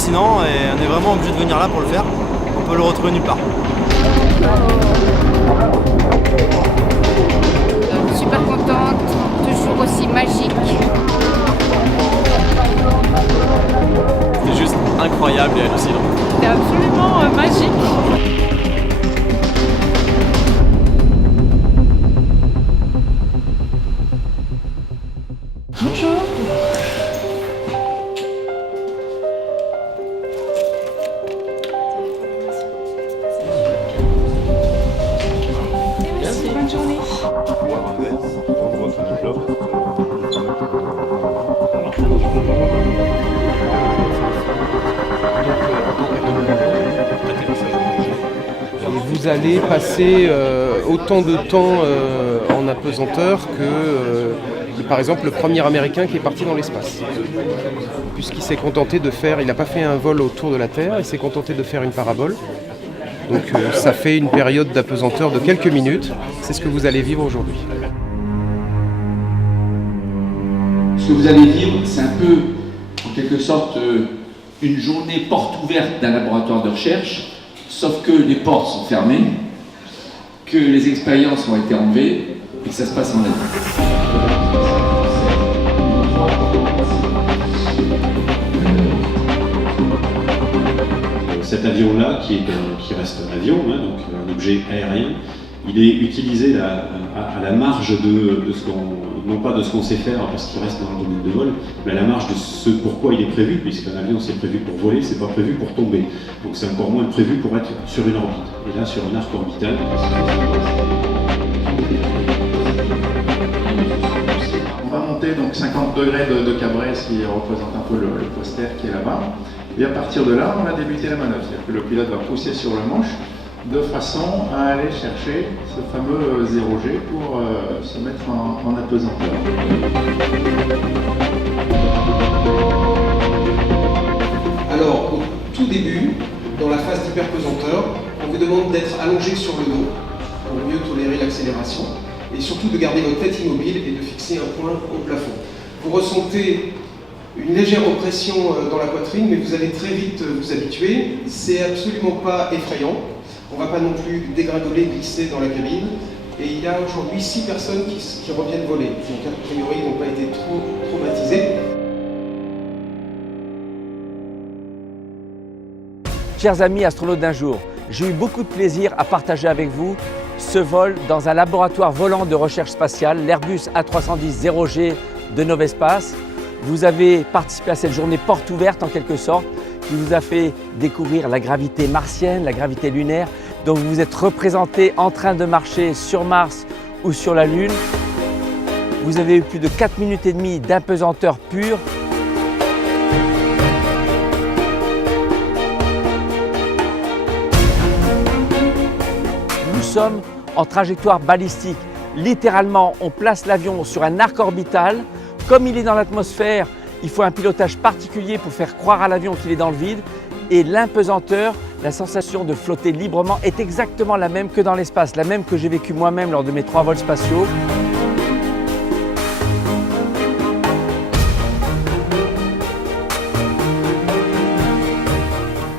hallucinant et on est vraiment obligé de venir là pour le faire. On peut le retrouver nulle part. Super contente, toujours aussi magique. C'était juste incroyable et hallucinant. C'était absolument magique. Bonjour. Merci, bonne journée. Vous allez passer autant de temps en apesanteur que par exemple le premier Américain qui est parti dans l'espace. Puisqu'il s'est contenté de faire, il n'a pas fait un vol autour de la Terre, il s'est contenté de faire une parabole. Donc ça fait une période d'apesanteur de quelques minutes. C'est ce que vous allez vivre aujourd'hui. Ce que vous allez vivre, c'est un peu, en quelque sorte, une journée porte ouverte d'un laboratoire de recherche, sauf que les portes sont fermées, que les expériences ont été enlevées et que ça se passe en avion. Cet avion-là, qui reste un avion, donc un objet aérien, il est utilisé à la marge de ce qu'on, non pas de ce qu'on sait faire parce qu'il reste dans le domaine de vol, mais à la marge de ce pourquoi il est prévu, puisqu'un avion c'est prévu pour voler, c'est pas prévu pour tomber. Donc c'est encore moins prévu pour être sur une orbite. Et là, sur un arc orbital. On va monter donc 50 degrés de cabré, ce qui représente un peu le poster qui est là-bas. Et à partir de là, on va débuter la manœuvre. C'est-à-dire que le pilote va pousser sur le manche de façon à aller chercher ce fameux 0G pour se mettre en apesanteur. Alors, au tout début, dans la phase d'hyperpesanteur, on vous demande d'être allongé sur le dos pour mieux tolérer l'accélération et surtout de garder votre tête immobile et de fixer un point au plafond. Vous ressentez une légère oppression dans la poitrine, mais vous allez très vite vous habituer. C'est absolument pas effrayant. On ne va pas non plus dégringoler, glisser dans la cabine. Et il y a aujourd'hui 6 personnes qui reviennent voler. Donc a priori, ils n'ont pas été trop traumatisés. Chers amis astronautes d'un jour, j'ai eu beaucoup de plaisir à partager avec vous ce vol dans un laboratoire volant de recherche spatiale, l'Airbus A310 0G de Novespace. Vous avez participé à cette journée porte ouverte en quelque sorte, qui vous a fait découvrir la gravité martienne, la gravité lunaire. Donc vous êtes représenté en train de marcher sur Mars ou sur la Lune. Vous avez eu plus de 4 minutes et demie d'apesanteur pure. Nous sommes en trajectoire balistique. Littéralement, on place l'avion sur un arc orbital. Comme il est dans l'atmosphère, il faut un pilotage particulier pour faire croire à l'avion qu'il est dans le vide. Et l'impesanteur, la sensation de flotter librement est exactement la même que dans l'espace, la même que j'ai vécue moi-même lors de mes 3 vols spatiaux.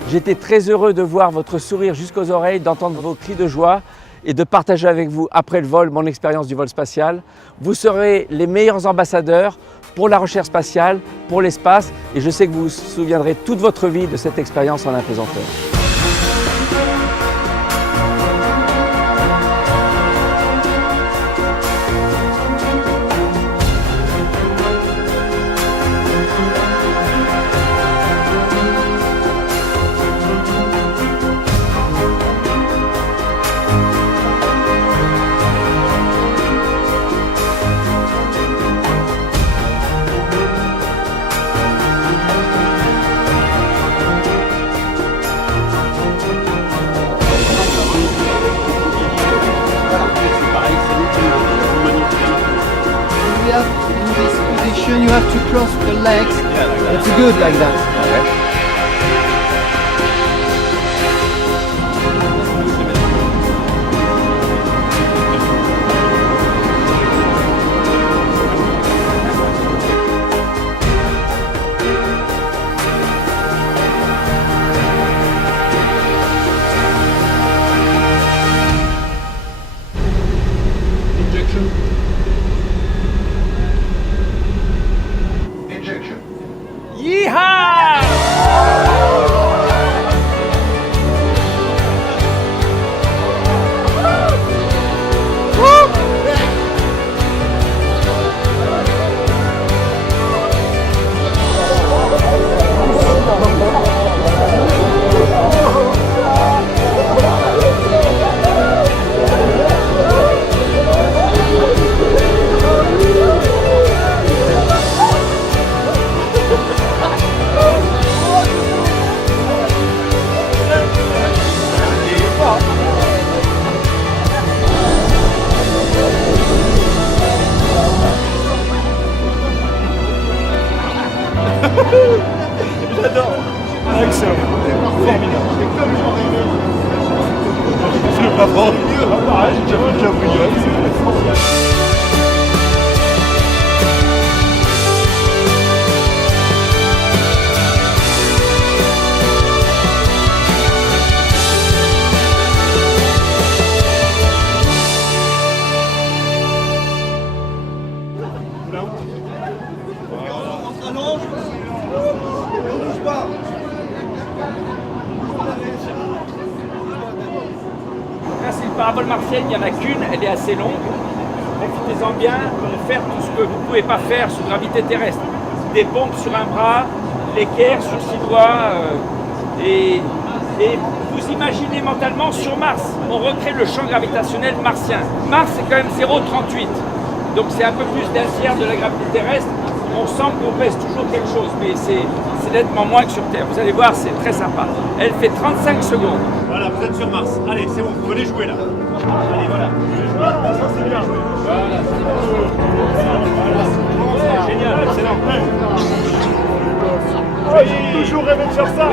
J'étais très heureux de voir votre sourire jusqu'aux oreilles, d'entendre vos cris de joie et de partager avec vous, après le vol, mon expérience du vol spatial. Vous serez les meilleurs ambassadeurs pour la recherche spatiale, pour l'espace, et je sais que vous vous souviendrez toute votre vie de cette expérience en apesanteur. In this position, you have to cross the legs. It's good like that. J'adore. Excellent. Formidable. Je ne veux pas prendre mieux. Pareil, j'ai déjà fait le cabriolet. Là, c'est une parabole martienne, il n'y en a qu'une, elle est assez longue. Profitez-en bien pour faire tout ce que vous ne pouvez pas faire sous gravité terrestre. Des pompes sur un bras, l'équerre sur 6 doigts. Et vous imaginez mentalement sur Mars, on recrée le champ gravitationnel martien. Mars, c'est quand même 0,38. Donc c'est un peu plus d'un tiers de la gravité terrestre. On sent qu'on pèse toujours quelque chose, mais c'est nettement moins que sur Terre. Vous allez voir, c'est très sympa. Elle fait 35 secondes. Voilà, vous êtes sur Mars. Allez, c'est bon, venez jouer là. Allez, voilà. Ça, c'est bien. Voilà. Génial, excellent. Oh, j'ai toujours rêvé de faire ça.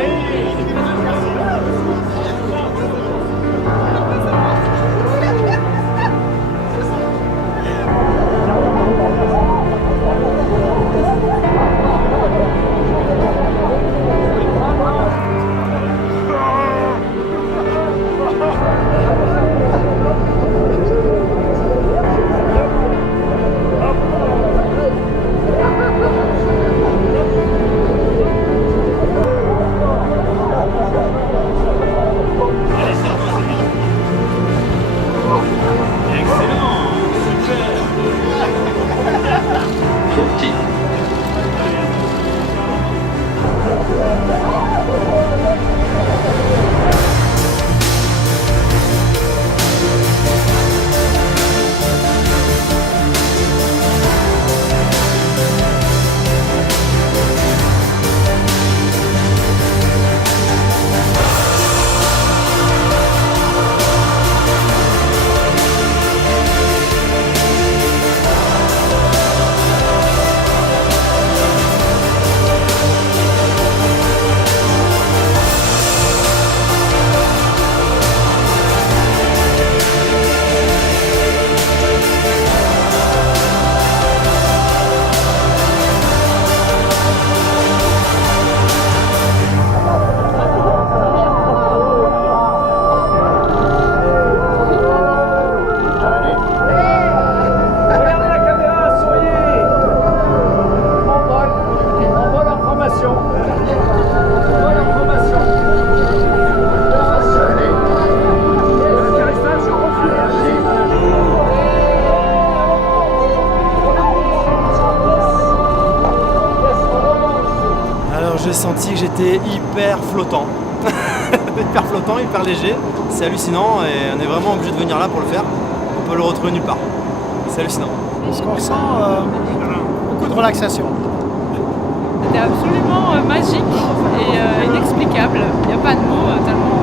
J'ai senti que j'étais hyper flottant. Hyper flottant, hyper léger. C'est hallucinant et on est vraiment obligé de venir là pour le faire. On peut le retrouver nulle part. C'est hallucinant. Parce qu'on ressent beaucoup de relaxation. C'était absolument magique et inexplicable. Il n'y a pas de mots, tellement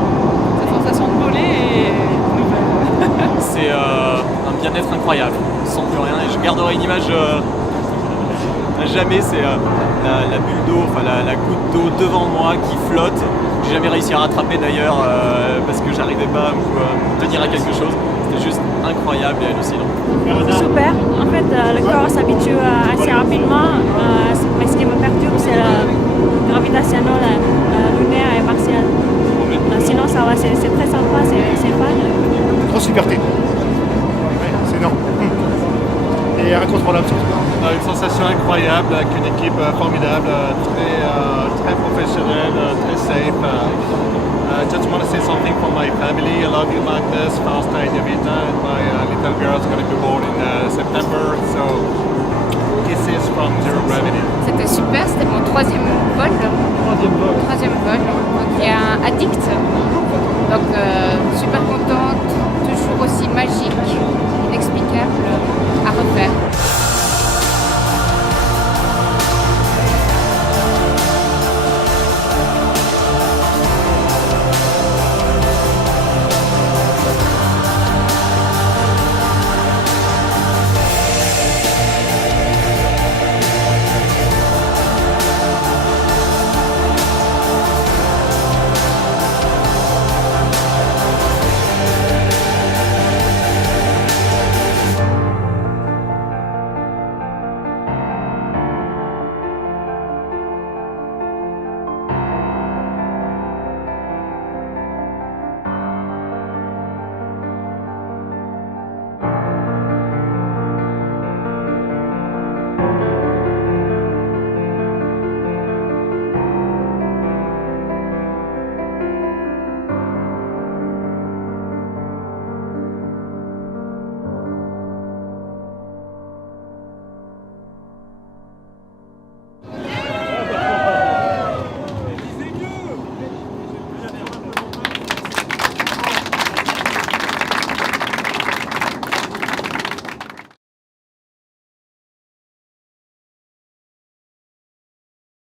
cette sensation de voler est nouvelle. C'est un bien-être incroyable, sans plus rien. Et je garderai une image à jamais, c'est la bulle d'eau, enfin la goutte d'eau devant moi qui flotte. J'ai jamais réussi à rattraper d'ailleurs parce que j'arrivais pas à me tenir à quelque chose. C'était juste incroyable et hallucinant. Super, en fait le corps s'habitue assez rapidement, mais ce qui me perturbe c'est la gravitationnelle lunaire et martienne. Sinon ça va, c'est très sympa, c'est fun. Grosse liberté. C'est énorme. Et incontrôlable surtout. Une sensation incroyable avec une équipe formidable, très professionnelle, très safe. Just want to say something for my family. I love you, Magnus, Fausta and Jovita. And my little girl is going to be born in September. So kisses from Zero Gravity. C'était super, c'était mon troisième vol. Troisième vol. Donc il y a un addict. Donc super contente, toujours aussi magique, inexplicable, à refaire.